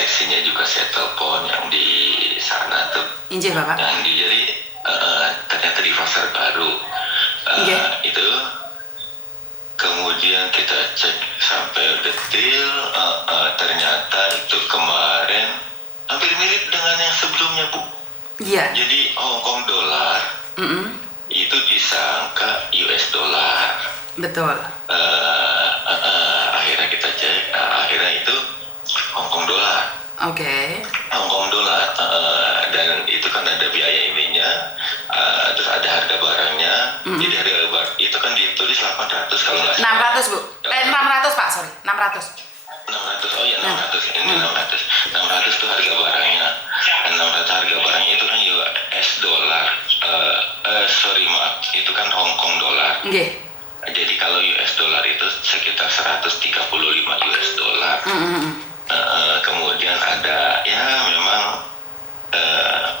seksinya juga saya telepon yang di sana tuh. Injih Bapak. Yang di jadi ternyata di pasar baru. Itu kemudian kita cek sampai detil, ternyata itu kemarin hampir mirip dengan yang sebelumnya Bu. Iya. Jadi Hong Kong dolar itu disangka US dollar. Betul. Akhirnya kita cek, akhirnya itu Hong Kong dolar. Oke. Hong Kong dolar, dan itu kan ada biaya ininya, terus ada harga barangnya. Jadi harga barang itu kan ditulis 800 kalau nggak salah. 600 Bu. 600 Pak, sorry. 600. 600, oh ya 600, ini 600. 600 itu harga barangnya. 600 harga barangnya itu kan US dollar. Sorry maaf, itu kan Hong Kong dolar. Nggih. Jadi kalau US dollar itu sekitar 135 US dollar. Kemudian ada ya memang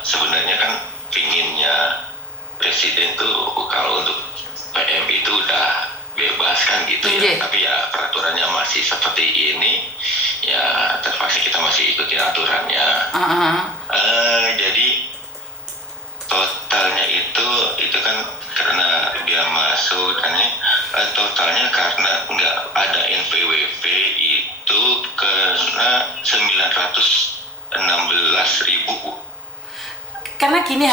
sebenarnya kan pinginnya presiden tuh kalau untuk PM itu udah bebas kan gitu ya. Tapi ya peraturannya masih seperti ini, ya terpaksa kita masih ikutin aturannya. Jadi totalnya itu kan karena dia masuk dan totalnya karena nggak ada NPWP itu kena 916.000. Karena gini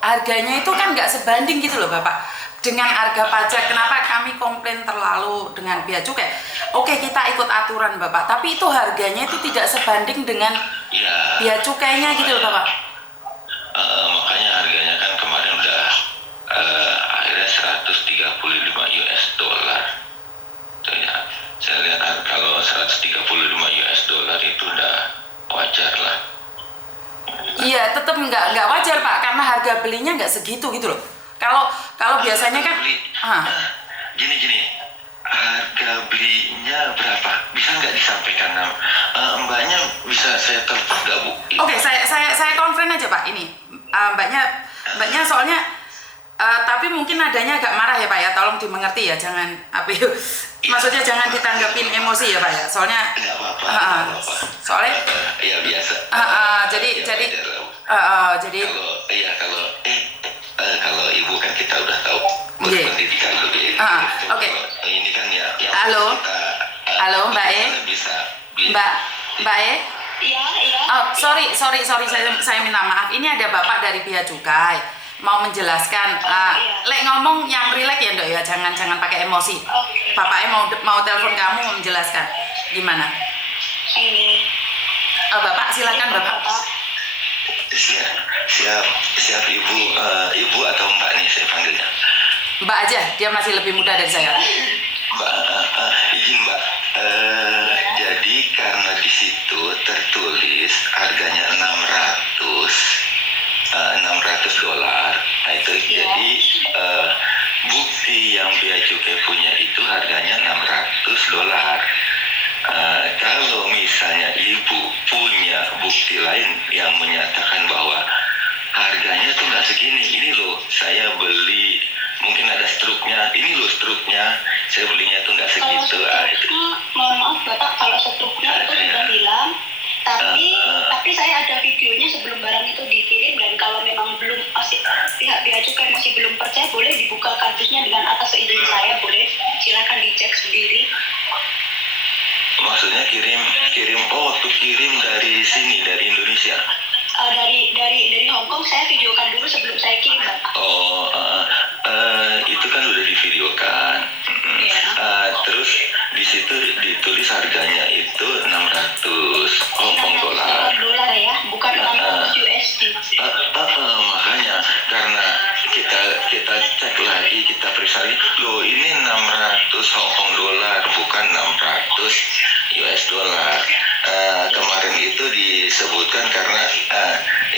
harganya itu kan nggak sebanding gitu loh Bapak dengan harga pajak. Kenapa kami komplain terlalu dengan bea cukai? Oke, kita ikut aturan Bapak, tapi itu harganya itu tidak sebanding dengan bea cukainya gitu loh Bapak. Makanya harganya kan kemarin udah akhirnya 135 US dollar. Ya, saya lihat kalau 135 US dollar itu udah wajar lah. Iya, tetap nggak wajar Pak, karena harga belinya nggak segitu gitu loh. Kalau biasanya kan gini, harga belinya berapa? Bisa nggak disampaikan mbaknya? Bisa saya telepon nggak Bu? Oke, saya konfirm aja Pak ini. Mbaknya soalnya tapi mungkin adanya agak marah ya Pak ya, tolong dimengerti ya, jangan maksudnya jangan ditanggapin emosi ya Pak ya, soalnya soalnya ya biasa. Jadi kalau ibu kan kita udah tahu pendidikan lebih. Oke. Ini kan ya. Halo Mbak E. Mbak E. Iya. Oh, sorry, saya minta maaf. Ini ada Bapak dari Bea Cukai mau menjelaskan. Lek ngomong yang rileks ya, Dok ya. Jangan pakai emosi. Bapaknya mau telepon kamu menjelaskan. Gimana? Bapak silakan Bapak. Siap Ibu. Ibu atau Mbak nih saya panggilnya? Mbak aja, dia masih lebih muda dari saya. Mbak, izin Mbak. Jadi karena di situ tertulis harganya 600 dolar. Nah itu jadi bukti yang bea cukai punya itu harganya 600 dolar. Kalau misalnya Ibu punya bukti lain yang menyatakan bahwa harganya tuh nggak segini, ini loh saya beli, mungkin ada struknya, ini loh struknya, saya belinya tuh nggak segitu. Mohon maaf Bapak, kalau struknya itu sudah hilang, tapi saya ada videonya sebelum barang itu dikirim, dan kalau memang belum masih pihak bea cukai masih belum percaya, boleh dibuka kardusnya dengan atas izin saya, boleh silakan dicek sendiri. Maksudnya kirim waktu kirim dari sini, dari Indonesia. Dari Hong Kong saya videokan dulu sebelum saya kirim Bapak. Itu kan udah divideokan. Terus di situ ditulis harganya itu 600 Hong Kong dolar. Dolar ya, bukan 600 USD. Makanya karena kita cek lagi, kita periksa lagi, loh ini 600 Hong Kong dolar bukan 600 US dollar. Kemarin itu disebutkan karena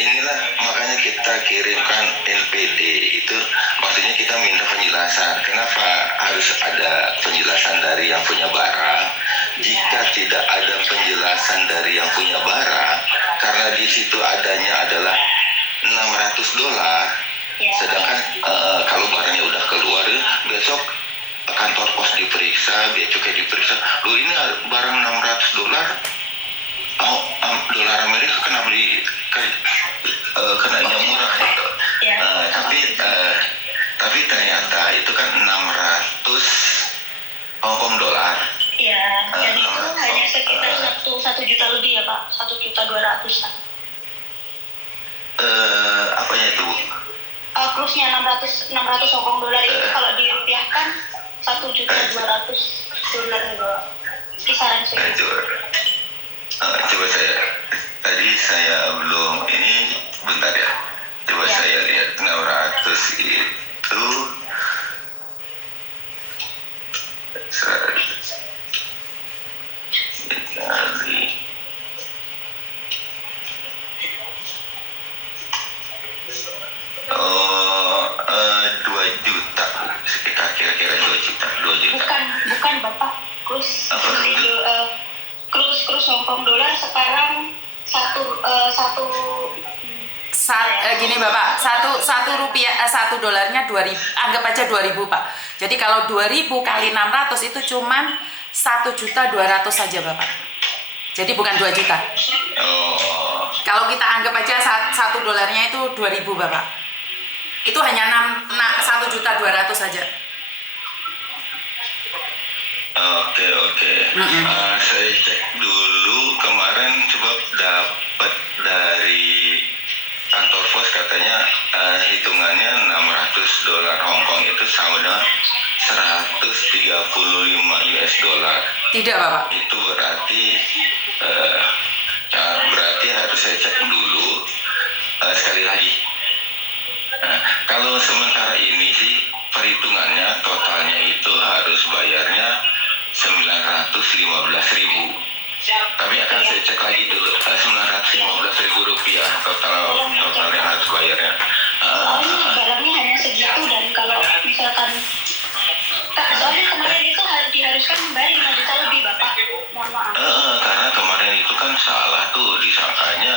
inilah makanya kita kirimkan NPD itu, maksudnya kita minta penjelasan kenapa harus ada penjelasan dari yang punya barang. Jika tidak ada penjelasan dari yang punya barang, karena di situ adanya adalah 600 dolar, sedangkan kalau barangnya udah keluar besok kantor pos diperiksa, bea cukai diperiksa, loh ini barang 600 dolar dolar Amerika kenapa kenanya murah gitu. Ya. Tapi ternyata itu kan 600 Hong Kong dolar. Iya, dan itu hanya sekitar 1 juta lebih ya Pak, 1.200.000 lah. Apanya itu, Bu? Cruise-nya 600 Hong Kong dolar itu kalau dirupiahkan 1.200.000 dolar gitu. Kisaran segitu. Coba tadi saya belum ini, bentar ya. Coba Ya. saya lihat 600 itu 100 dikali Oh, 2 juta, sekitar kira-kira 2 juta. Bukan Bapak, cruise Hong Kong dolar sekarang Gini Bapak, satu rupiah, 1 dolarnya 2.000, anggap aja 2.000 Pak. Jadi kalau 2.000 kali 600 itu cuman 1.200.000 saja Bapak. Jadi bukan 2 juta. Oh, Kalau kita anggap aja 1 dolarnya itu 2.000 Bapak. Itu hanya 1.200.000 saja. oke. Saya cek dulu kemarin, sebab dapat dari kantor pos katanya hitungannya 600 dolar Hong Kong itu sama dengan 135 US dollar. Tidak Bapak. Itu berarti harus saya cek dulu sekali lagi. Kalau sementara ini sih perhitungannya totalnya itu harus bayarnya 915.000. Tapi akan saya cek lagi dulu, 915.000 rupiah total yang harus bayarnya. barangnya hanya segitu, dan kalau misalkan soalnya kemarin itu diharuskan membayar 5 juta lebih Bapak, mohon maaf. Karena kemarin itu kan salah tuh, disangkanya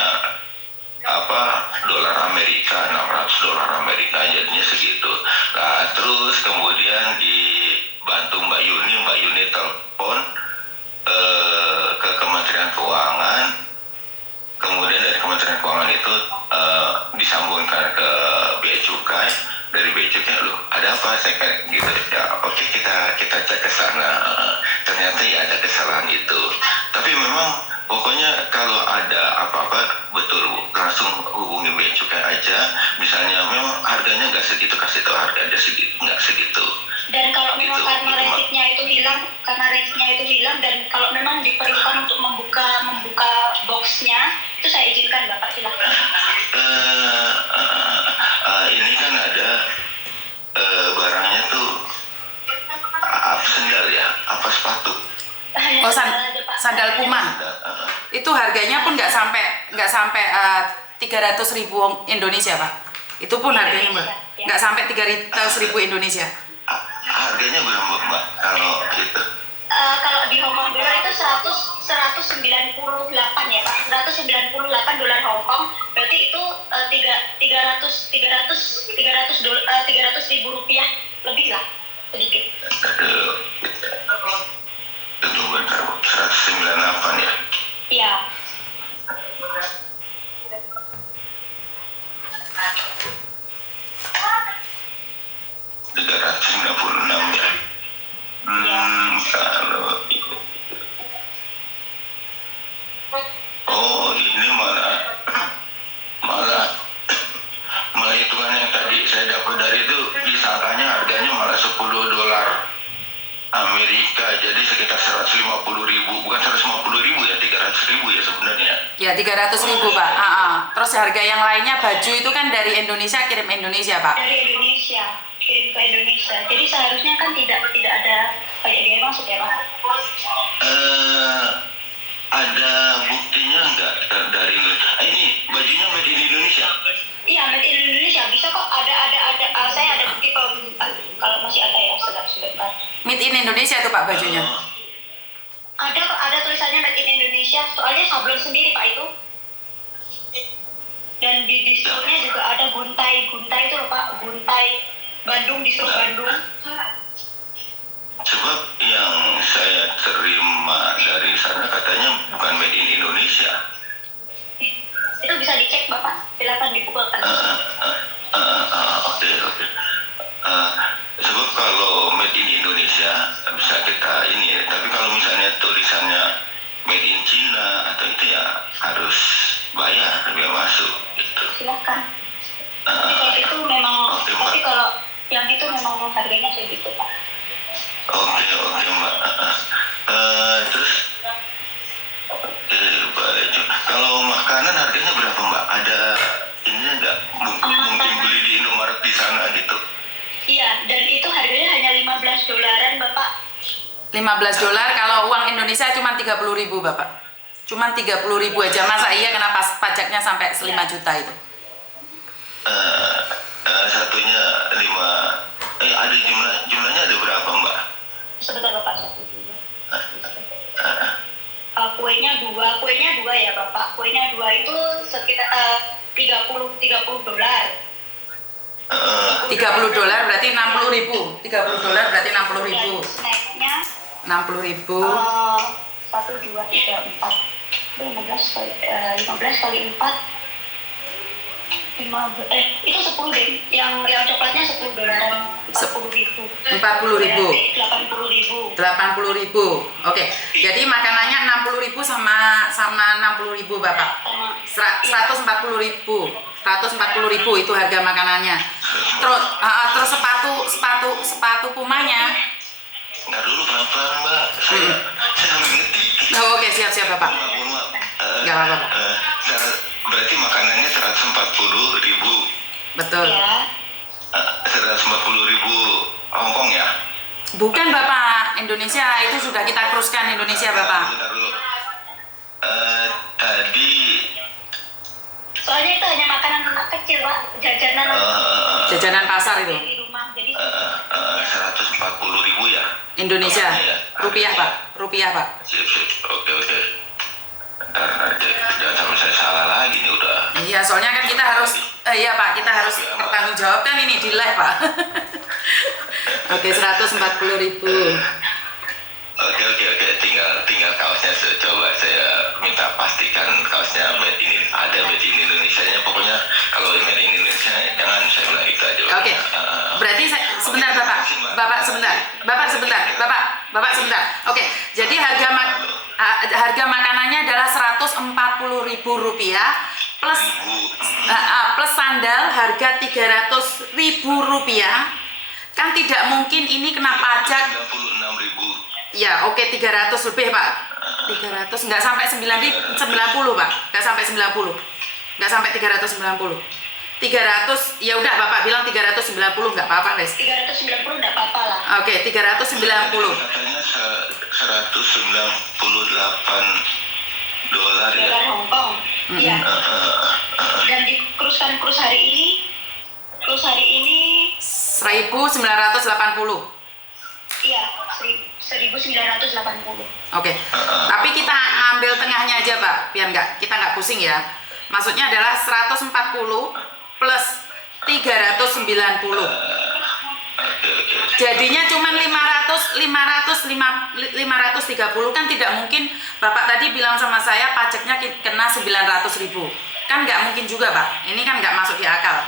dolar Amerika, 600 dolar Amerika jadinya segitu. Nah, terus kemudian dibantu Mbak Yuni telepon ke Kementerian Keuangan. Kemudian dari Kementerian Keuangan itu disambungkan ke Bea Cukai. Dari Bea Cukai, loh ada apa, saya kayak gitu ya, oke kita cek ke sana. Ternyata ya ada kesalahan itu. Tapi memang pokoknya kalau ada apa-apa, betul Bu, langsung hubungi Bea Cukai aja. Misalnya memang harganya nggak segitu, kasih tahu harganya segitu, nggak segitu. Dan kalau memang karena resitnya itu hilang, dan kalau memang diperlukan untuk membuka boxnya, itu saya izinkan Bapak, silakan. Ini kan ada barangnya tuh sendal ya, apa sepatu? Oh, sandal Puma. Itu harganya pun nggak sampai 300.000 Indonesia Pak. Itu pun harganya nggak sampai 300.000 Indonesia. Harganya berapa Mbak kalau itu? Kalau di Hong Kong dolar itu 198 ya Pak, 198 dolar Hong Kong, berarti itu 300.000 rupiah lebih lah, sedikit. Tunggu bentar Bu, 198 ya? Iya. $396 ya? Kalau ini malah hitungan yang tadi saya dapat dari itu, disangkanya harganya malah 10 dolar Amerika, jadi sekitar 150.000, bukan 150.000 ya, 300.000 ya sebenarnya. Ya 300.000 Pak. Terus harga yang lainnya baju itu kan dari Indonesia, kirim Indonesia Pak. Dari Indonesia, kirim ke Indonesia. Jadi seharusnya kan tidak ada pajak biaya masuk ya Pak? Ada buktinya nggak dari ini bajunya made in Indonesia? Iya, made in Indonesia, bisa kok. Ada. Saya ada bukti kalau masih ada ya, sebentar. Made in Indonesia tuh Pak bajunya. Ada tulisannya made in Indonesia, soalnya sablon sendiri Pak itu. Dan di display-nya juga ada guntai itu loh Pak, guntai Bandung, distro Bandung. Sebab yang saya terima dari sana katanya bukan made in Indonesia. Itu bisa dicek Bapak, silakan dibukakan. Oke. Sebab kalau made in Indonesia bisa kita ini, tapi kalau misalnya tulisannya made in China atau itu ya harus bayar biaya masuk gitu. Silakan. Kalau itu memang, tapi kalau yang itu memang harganya kayak gitu Pak. Oke Mbak. Terus baju. Kalau makanan harganya berapa Mbak? Ada ini enggak? Mungkin beli di Indomaret di sana gitu. Iya, dan itu harganya hanya $15 Bapak. $15 kalau uang Indonesia cuma 30.000 Bapak. Cuma 30.000 aja, masa iya kenapa pajaknya sampai 5 juta itu? Satunya 5. Ada jumlahnya ada berapa Mbak? Sebentar Bapak, satu dulu. Kuenya dua ya Bapak. Kuenya 2 itu sekitar $30. $30 berarti 60.000. $30 berarti 60.000. Snacknya 60.000. 1, 2, 3, 4. 15 kali 4. Itu 10 deh. Yang coklatnya $10. 40.000. 40.000. 80.000. 80.000. Oke. Jadi makanannya 60.000 sama 60.000 Bapak. 140.000. 140.000 itu harga makanannya. Terus sepatu Pumanya. Nggak dulu pelan-pelan Mbak. Saya ngerti. Oh, oke, siap Bapak. Nggak apa-apa. Berarti makanannya 140.000. Betul. Ya. 140.000 Hongkong ya? Bukan Bapak, Indonesia itu sudah kita kruskan Indonesia Bapak. Bentar dulu. Tadi Soalnya itu hanya makanan anak kecil Pak, Jajanan pasar itu. di rumah. Jadi 140.000 ya? Indonesia. Ya. Rupiah Pak. Rupiah Pak. Sip. Oke. Ntar jangan sampai saya salah lagi nih udah. Iya, soalnya kan kita harus iya Pak, kita harus bertanggung jawab kan ini di live Pak. Oke, 140.000. Oke. Tinggal kaosnya coba saya minta pastikan kaosnya made in Indonesia-nya. Pokoknya kalau made in Indonesia jangan saya bilang itu aja. Oke. Berarti sebentar Bapak sebentar. Oke. Jadi harga makanannya adalah Rp140.000 plus sandal harga Rp300.000. Kan tidak mungkin ini kena pajak. 96.000. Ya, oke, 300 lebih Pak. 300 nggak sampai 90 Pak. Nggak sampai 90. Nggak sampai 390. 300 ya udah Bapak bilang 390 nggak apa-apa wes. 390 nggak apa-apa lah. Oke, 390. Katanya $198 ya. Dolar Hongkong. Iya. Dan di krus hari ini 1.980. iya 1.980. Oke. Tapi kita ambil tengahnya aja Pak, biar kita nggak pusing ya. Maksudnya adalah 140 plus 390. Jadinya cuma 530 kan tidak mungkin. Bapak tadi bilang sama saya pajaknya kena 900.000. Kan nggak mungkin juga Pak. Ini kan nggak masuk di akal.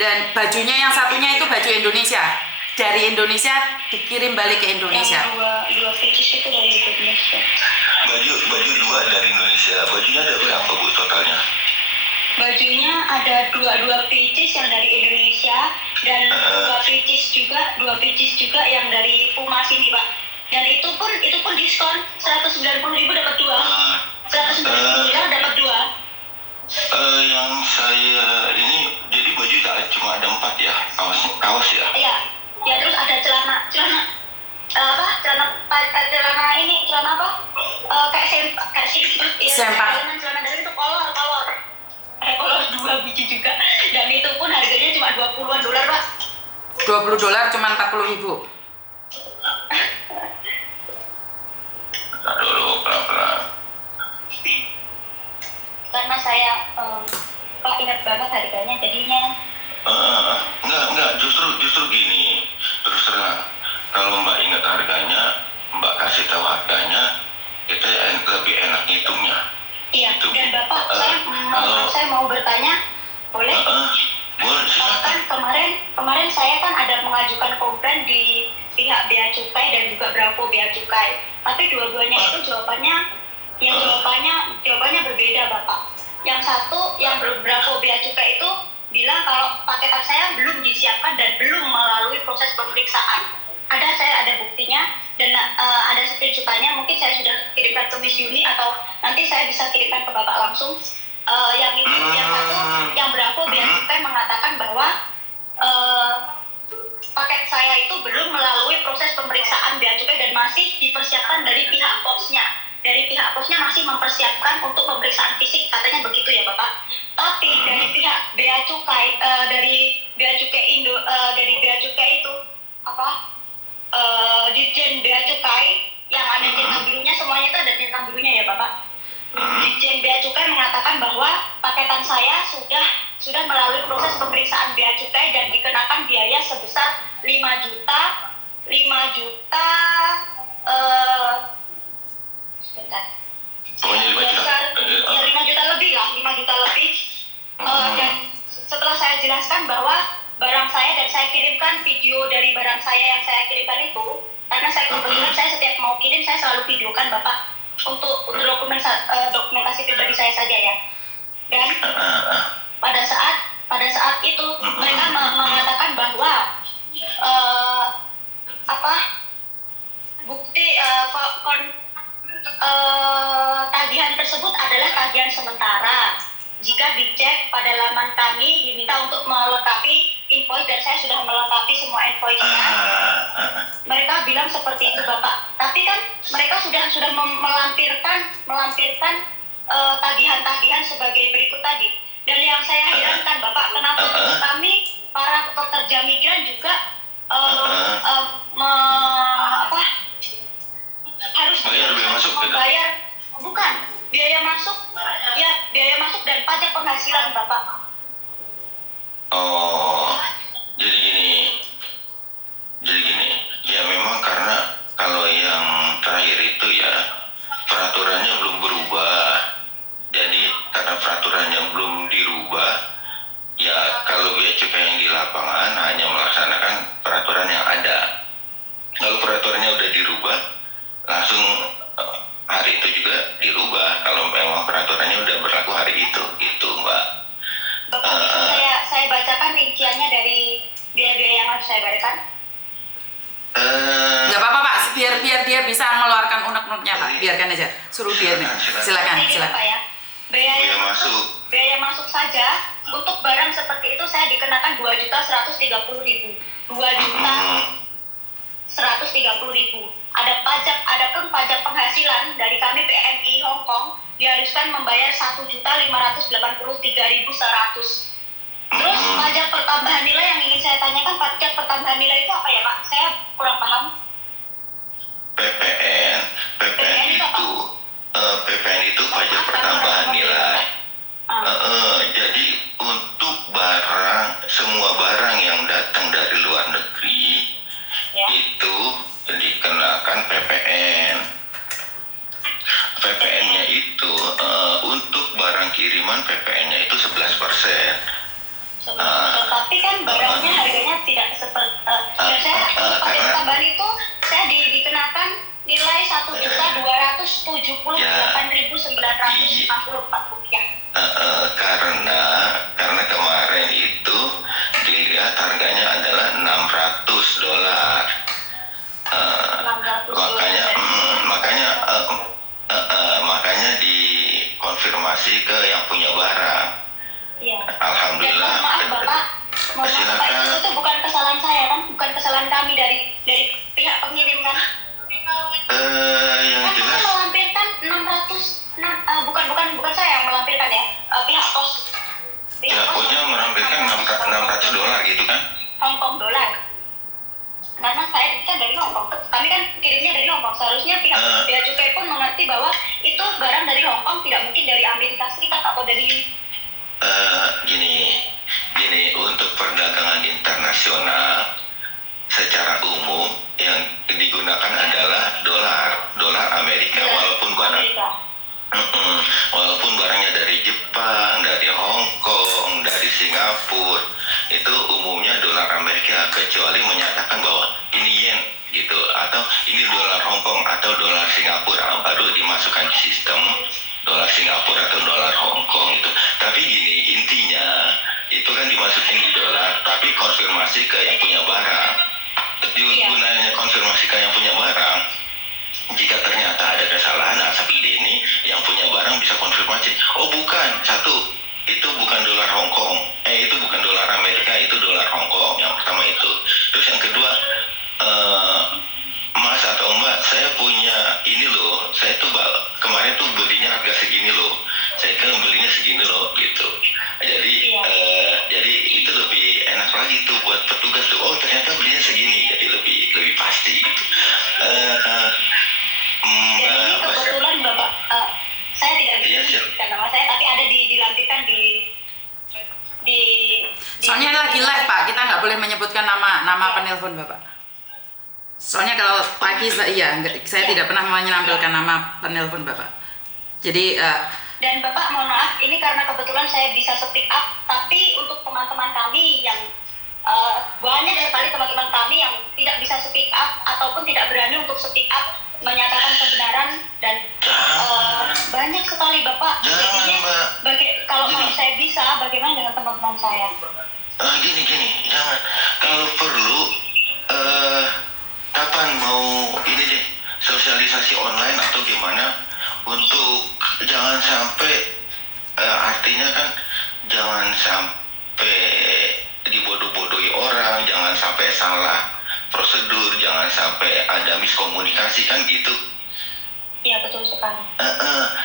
Dan bajunya yang satunya itu baju Indonesia. Dari Indonesia dikirim balik ke Indonesia. Yang dua pieces itu dari Indonesia. Baju 2 dari Indonesia. Bajunya ada berapa Bu totalnya? Bajunya ada dua pieces yang dari Indonesia dan dua pieces juga yang dari Puma sini Pak. Dan itu pun diskon 190.000 dapat 2. 190 dapat 2. Yang saya ini jadi baju cuma ada 4 ya, kaos ya. Iya. Ya terus ada celana Sempak. Celana dalam itu kolor. Ada kolor 2 biji juga. Dan itu pun harganya cuma $20 Pak. $20 cuma 40.000. Aduh, pelan-pelan. Karena saya Pak ingat banget harganya jadinya. Enggak, justru gini. Terus terang, kalau Mbak ingat harga harganya, kita lebih enak ngitungnya. Iya. Itu. Dan Bapak, saya mau bertanya, boleh? Boleh, Kan kemarin saya kan ada mengajukan komplain di pihak Bea Cukai dan juga Bravo Bea Cukai. Tapi dua-duanya itu jawabannya berbeda, Bapak. Yang satu, yang Bravo Bea Cukai itu bilang kalau paketan saya belum disiapkan dan belum melalui proses pemeriksaan. Saya ada buktinya dan ada screenshotannya. Mungkin saya sudah kirimkan ke Miss Yuni atau nanti saya bisa kirimkan ke Bapak langsung. Yang satu, yang Bravo Bea Cukai mengatakan bahwa paket saya itu belum melalui proses pemeriksaan Bea Cukai dan masih dipersiapkan dari pihak posnya. Dari pihak posnya masih mempersiapkan untuk pemeriksaan fisik, katanya begitu ya Bapak. Tapi dari pihak Bea Cukai, dari Bea Cukai itu Ditjen Bea Cukai yang ada centang birunya, semuanya itu ada centang birunya ya Bapak. Ditjen Bea Cukai mengatakan bahwa paketan saya sudah melalui proses pemeriksaan Bea Cukai dan dikenakan biaya sebesar 5 juta Pokoknya 5 juta. Ya 5 juta lebih lah, 5 juta lebih. Dan setelah saya jelaskan bahwa barang saya, dan saya kirimkan video dari barang saya yang saya kirimkan itu, karena saya kebetulan saya setiap mau kirim saya selalu videokan Bapak untuk dokumentasi pribadi saya saja ya. Dan pada saat itu mereka mengatakan bahwa bukti tagihan tersebut adalah tagihan sementara. Jika dicek pada laman kami diminta untuk melengkapi invoice dan saya sudah melengkapi semua invoice-nya. Mereka bilang seperti itu Bapak. Tapi kan mereka sudah melampirkan tagihan-tagihan sebagai berikut tadi. Dan yang saya herankan Bapak, kenapa kami para pekerja migran juga harus membayar biaya masuk dan pajak penghasilan Bapak. Oh, jadi gini, ya memang karena kalau yang terakhir itu ya peraturannya belum berubah. Jadi karena peraturannya belum dirubah, ya kalau Bea Cukai yang di lapangan hanya melaksanakan peraturan yang ada. Kalau peraturannya udah dirubah, langsung hari itu juga dirubah. Kalau memang peraturannya udah berlaku hari itu, gitu Mbak. Bapak, saya bacakan rinciannya dari biaya-biaya yang harus saya bayarkan. Nggak apa-apa Pak, biar dia bisa mengeluarkan unek-uneknya Pak, biarkan aja, suruh dia nih. Silakan. Pak ya. Biaya masuk saja untuk barang seperti itu saya dikenakan 2.130.000. 2.130.000. Ada pun pajak penghasilan dari kami PMI Hong Kong diharuskan membayar 1.583.100. Terus pajak pertambahan nilai yang ingin saya tanyakan, pajak pertambahan nilai itu apa ya Pak? Saya kurang paham. PPN itu pajak pertambahan nilai. Jadi untuk semua barang yang datang dari luar negeri itu dikenakan PPN. PPN-nya itu untuk barang kiriman PPN-nya itu 11%. Tapi kan barangnya harganya tidak seperti pajak tambahan itu saya dikenakan nilai 1.278.954 rupiah. Karena kemarin itu dilihat harganya adalah $600. Makanya dikonfirmasi ke yang punya barang. Iya. Alhamdulillah. Maaf Bapak, itu bukan kesalahan saya kan, bukan kesalahan kami dari pihak pengirim kan. Yang jelas Saya melampirkan 600, bukan saya yang melampirkan ya, pihak pos. Pihak posnya melampirkan $600 gitu kan? Hong Kong dolar. Karena saya kan dari Hong Kong, kami kan kirimnya dari Hong Kong. Seharusnya pihak Bea Cukai pun mengerti bahwa itu barang dari Hong Kong, tidak mungkin dari Amerika Serikat atau dari gini, untuk perdagangan internasional secara umum yang digunakan adalah dolar Amerika, walaupun barang Amerika. walaupun barangnya dari Jepang, dari Hong Kong, dari Singapura, itu umumnya dolar Amerika, kecuali menyatakan bahwa ini yen gitu, atau ini dolar Hong Kong atau dolar Singapura, baru dimasukkan di sistem dolar Singapura atau dolar Hong Kong itu. Tapi gini, intinya itu kan dimasukin di dolar, tapi konfirmasi ke yang punya barang. Gunanya konfirmasi ke yang punya barang, jika ternyata ada kesalahan, nah seperti ini yang punya barang bisa konfirmasi, oh bukan, satu itu bukan dolar Hong Kong, itu bukan dolar Amerika, itu dolar Hong Kong. Yang pertama itu. Terus yang kedua, Mas atau Mbak, saya punya ini loh, saya tuh kemarin tuh belinya harga segini loh, saya kan belinya segini loh gitu. Jadi jadi itu lebih enak lagi tuh buat petugas tuh, oh ternyata belinya segini, jadi lebih pasti gitu. Dan ini kebetulan Bapak, saya tidak bisa menyebutkan nama saya, tapi ada dilampirkan di Soalnya lagi live Pak, kita nggak boleh menyebutkan nama penelpon Bapak. Soalnya kalau pagi saya tidak pernah menampilkan nama penelpon Bapak. Jadi dan Bapak mohon maaf, ini karena kebetulan saya bisa speak up, tapi untuk teman-teman kami yang banyak sekali teman-teman kami yang tidak bisa speak up ataupun tidak berani untuk speak up menyatakan kebenaran, dan banyak sekali Bapak. Jadinya kalau saya bisa, bagaimana dengan teman-teman saya? Gini, jangan. Kalau perlu, kapan mau ini deh, sosialisasi online atau gimana, untuk jangan sampai, artinya kan jangan sampai dibodoh-bodohi orang, jangan sampai salah prosedur, jangan sampai ada miskomunikasi kan gitu. Iya betul sekali.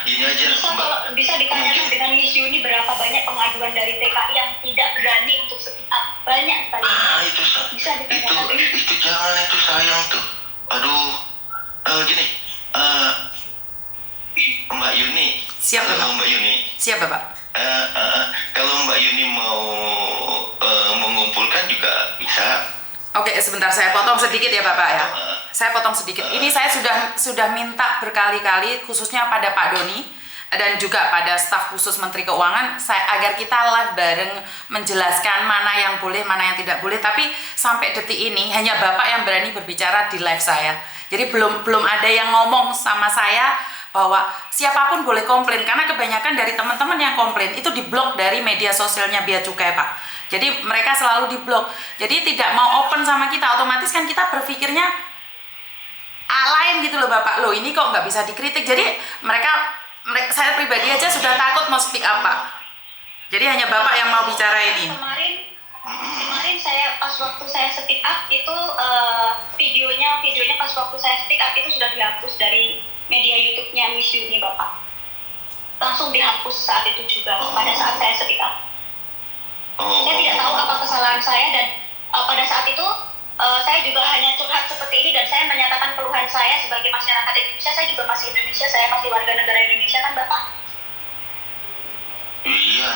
Gini aja Mbak. Bisa ditanyakan dengan Miss Yuni berapa banyak pengaduan dari TKI yang tidak berani untuk speak up? Banyak sekali. Bisa ditanyakan. Itu jangan, itu sayang tuh. Aduh. Gini. Mbak Yuni. Siap Bapak. Mbak Yuni. Siap Bapak. Kalau Mbak Yuni mau mengumpulkan juga bisa. Oke, sebentar saya potong sedikit ya Bapak ya. Saya potong sedikit. Ini saya sudah minta berkali-kali, khususnya pada Pak Doni dan juga pada staf khusus Menteri Keuangan, agar kita live bareng menjelaskan mana yang boleh, mana yang tidak boleh. Tapi sampai detik ini hanya Bapak yang berani berbicara di live saya. Jadi belum ada yang ngomong sama saya bahwa siapapun boleh komplain, karena kebanyakan dari teman-teman yang komplain itu diblok dari media sosialnya Bea Cukai Pak. Jadi mereka selalu diblok. Jadi tidak mau open sama kita, otomatis kan kita berpikirnya lain gitu loh Bapak. Loh ini kok nggak bisa dikritik. Jadi saya pribadi aja sudah takut mau speak up Pak. Jadi hanya Bapak yang mau bicara ini. Kemarin saya pas waktu saya speak up itu videonya pas waktu saya speak up itu sudah dihapus dari media YouTube-nya Miss Yuni Bapak. Langsung dihapus saat itu juga pada saat saya speak up. Saya tidak tahu apa kesalahan saya, dan pada saat itu saya juga hanya curhat seperti ini, dan saya menyatakan keluhan saya sebagai masyarakat Indonesia. Saya juga masih Indonesia, saya masih warga negara Indonesia kan Bapak? Iya,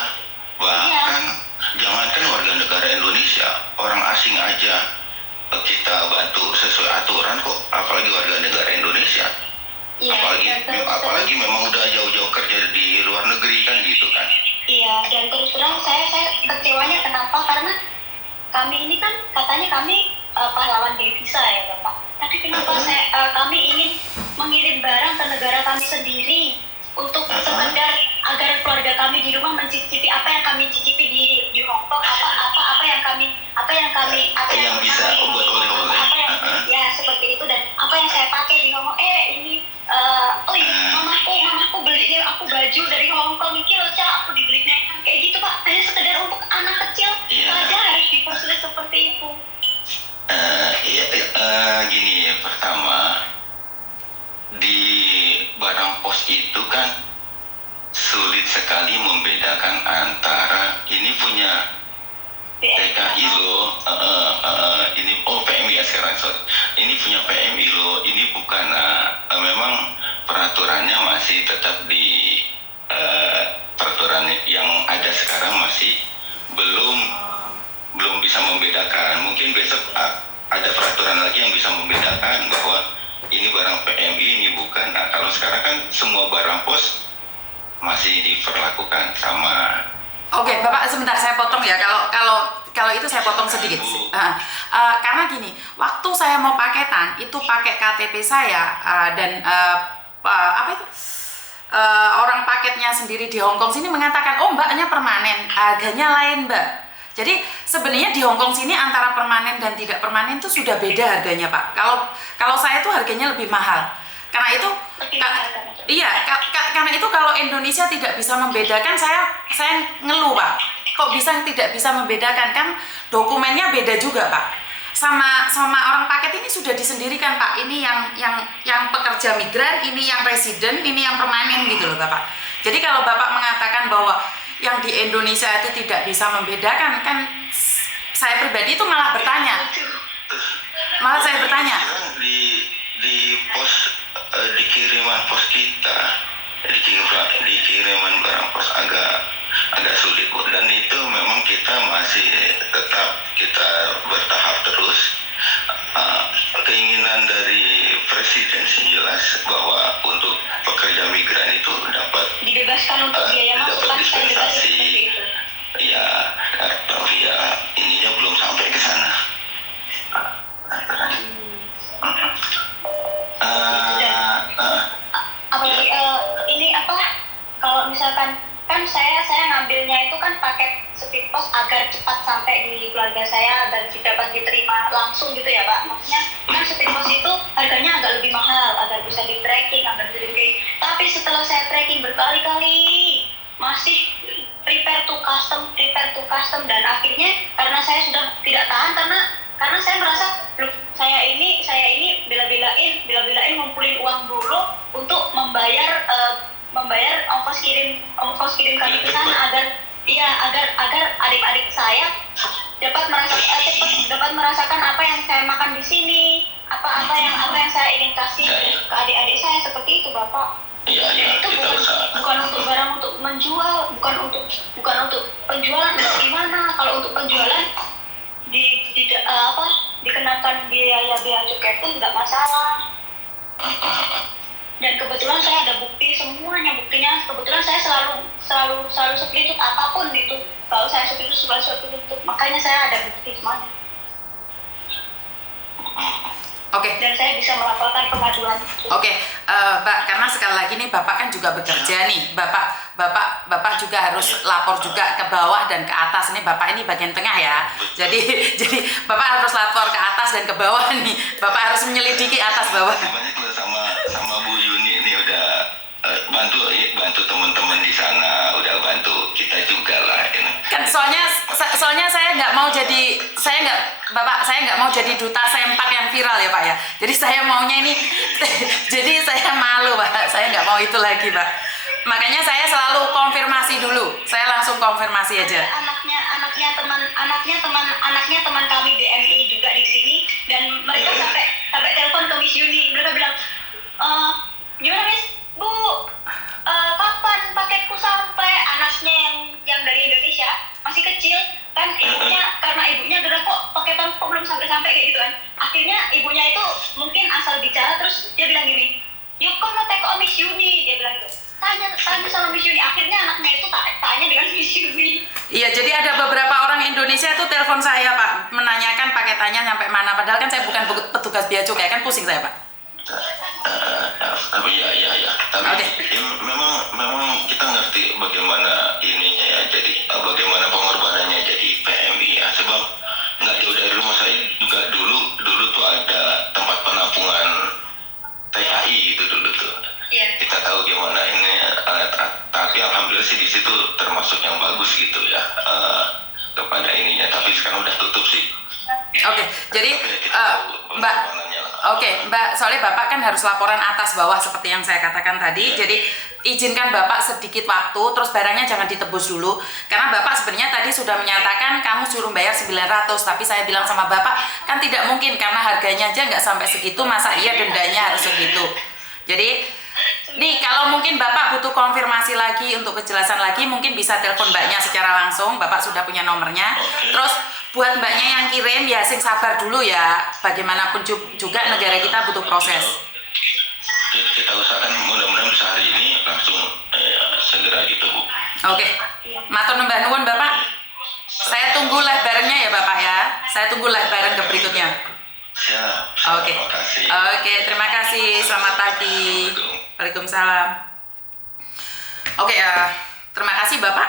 bahkan jangankan warga negara Indonesia, orang asing aja kita bantu sesuai aturan kok, apalagi warga negara Indonesia. Iya, apalagi memang udah jauh-jauh kerja di luar negeri kan gitu kan. Iya, dan terus terang saya kecewanya kenapa? Karena kami ini kan katanya kami pahlawan devisa ya Bapak. Tapi kenapa kami ingin mengirim barang ke negara kami sendiri untuk sekedar agar keluarga kami di rumah mencicipi apa yang kami cicipi di Hong Kong, apa yang kami bisa buat oleh-oleh. Ya seperti itu, dan apa yang saya pakai di Hong Kong, mamaku beliin aku baju dari Hong Kong, iki loh Cak, aku dibeliin kayak gitu Pak. Hanya sekedar untuk anak kecil aja harus dipersulit seperti itu. Gini ya, pertama di barang pos itu kan sulit sekali membedakan antara ini punya TKI loh, ini PMI ya sekarang, ini punya PMI loh, ini bukan. Memang peraturannya masih tetap di peraturan yang ada sekarang masih belum bisa membedakan. Mungkin besok ada peraturan lagi yang bisa membedakan bahwa ini barang PMI, ini bukan. Nah, kalau sekarang kan semua barang pos masih diperlakukan sama. Oke, Bapak sebentar saya potong ya. Kalau itu saya potong sedikit. Karena gini, waktu saya mau paketan itu pakai KTP saya dan apa itu orang paketnya sendiri di Hongkong sini mengatakan, oh mbaknya permanen, harganya lain mbak. Jadi sebenarnya di Hongkong sini antara permanen dan tidak permanen itu sudah beda harganya Pak. Kalau saya tuh harganya lebih mahal. Karena itu karena itu kalau Indonesia tidak bisa membedakan, saya ngeluh Pak. Kok bisa tidak bisa membedakan, kan dokumennya beda juga Pak. Sama orang paket ini sudah disendirikan Pak. Ini yang pekerja migran, ini yang residen, ini yang permanen gitu loh Bapak. Jadi kalau Bapak mengatakan bahwa yang di Indonesia itu tidak bisa membedakan, kan saya pribadi itu malah bertanya. Di pos di kiriman pos kita, di kiriman barang pos agak sulit Bu. Dan itu memang kita masih tetap kita bertahap terus. Keinginan dari presiden sih jelas bahwa untuk pekerja migran itu dapat dibebaskan untuk biaya masuk dapat dispensasi. Ya, tapi ya ininya belum sampai ke sana. Apalagi ini apa? Kalau misalkan kan saya ngambilnya itu kan paket speed post agar cepat sampai di keluarga saya dan dapat diterima langsung gitu ya Pak. Maksudnya kan speed post itu harganya agak lebih mahal agar bisa di tracking, agar di tracking. Tapi setelah saya tracking berkali-kali masih prepare to custom dan akhirnya karena saya sudah tidak tahan karena saya merasa loh saya ini bela-belain ngumpulin uang dulu untuk membayar ongkos kirim kami ke sana agar adik-adik saya dapat merasakan apa yang saya makan di sini, apa yang saya ingin kasih ke adik-adik saya, seperti itu Bapak. Dan itu bukan untuk barang untuk menjual, bukan untuk penjualan. Gimana kalau untuk penjualan dikenakan biaya cukai pun nggak masalah. Dan kebetulan saya ada buktinya kebetulan saya selalu screenshot apapun itu. Kalau saya screenshot makanya saya ada bukti semuanya. Oke. Dan saya bisa melaporkan pengaduan. Oke, Mbak, karena sekali lagi nih Bapak kan juga bekerja nih. Bapak juga harus lapor juga ke bawah dan ke atas. Ini Bapak ini bagian tengah ya. Jadi Bapak harus lapor ke atas dan ke bawah nih. Bapak harus menyelidiki atas bawah. Banyak sama Bu Yuni ini udah bantu teman-teman di sana, udah bantu kita juga lah. Ini. Kan soalnya saya nggak mau jadi duta sempak yang viral ya Pak ya. Jadi saya maunya ini jadi saya malu Pak. Saya nggak mau itu lagi Pak. Makanya saya selalu konfirmasi dulu. Saya langsung konfirmasi aja. Anaknya teman kami DMI juga di sini dan mereka sampai telepon ke Miss Yuni. Mereka bilang, gimana Miss? Bu, kapan paketku sampai? Anaknya yang dari Indonesia masih kecil kan, karena ibunya udah kok paketan kok belum sampai kayak gitu kan. Akhirnya ibunya itu mungkin asal bicara, terus dia bilang gini, yuk kok mau teko Miss Yuni, dia bilang gitu. Tanya sama Miss Yuni. Akhirnya anaknya itu tanya dengan Miss Yuni. Iya, jadi ada beberapa orang Indonesia itu telepon saya Pak, menanyakan paketannya sampai mana. Padahal kan saya bukan petugas bea cukai, kan pusing saya Pak. Tapi ya. Tapi ya, memang kita ngerti bagaimana ininya ya. Jadi bagaimana pengorbanannya jadi PMI ya. Sebab nggak jauh dari rumah saya juga dulu tuh ada tempat penampungan TKI gitu dulu tuh. Yeah. Kita tahu gimana ini. Tapi alhamdulillah sih di situ termasuk yang bagus gitu ya kepada ininya. Tapi sekarang udah tutup sih. Oke, jadi Mbak, soalnya Bapak kan harus laporan atas bawah seperti yang saya katakan tadi. Jadi izinkan Bapak sedikit waktu, terus barangnya jangan ditebus dulu. Karena Bapak sebenarnya tadi sudah menyatakan kamu suruh bayar 900, tapi saya bilang sama Bapak, kan tidak mungkin karena harganya aja nggak sampai segitu, masa iya dendanya harus segitu. Jadi nih kalau mungkin Bapak butuh konfirmasi lagi untuk kejelasan lagi, mungkin bisa telepon Mbaknya secara langsung. Bapak sudah punya nomornya. Terus buat mbaknya yang kirim ya sing sabar dulu ya. Bagaimanapun juga negara kita butuh proses. Kita usahakan mudah-mudahan bisa hari ini langsung segera gitu Bu. Oke, matur nembah nuwun Bapak. Saya tunggu live barengnya ya Bapak ya. Saya tunggu live bareng ke berikutnya. Siap. Oke. Terima kasih. Oke, terima kasih. Selamat pagi. Waalaikumsalam. Oke, terima kasih Bapak.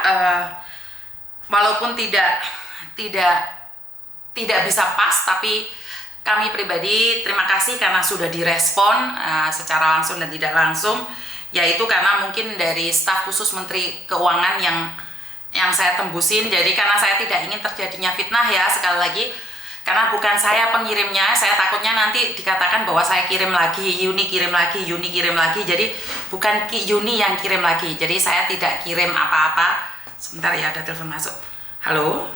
Walaupun tidak bisa pas, tapi kami pribadi terima kasih karena sudah direspon secara langsung dan tidak langsung, yaitu karena mungkin dari staf khusus Menteri Keuangan yang saya tembusin. Jadi karena saya tidak ingin terjadinya fitnah ya, sekali lagi, karena bukan saya pengirimnya, saya takutnya nanti dikatakan bahwa saya kirim lagi, Yuni kirim lagi, Yuni kirim lagi. Jadi bukan Yuni yang kirim lagi, jadi saya tidak kirim apa-apa. Sebentar ya, ada telepon masuk. Halo.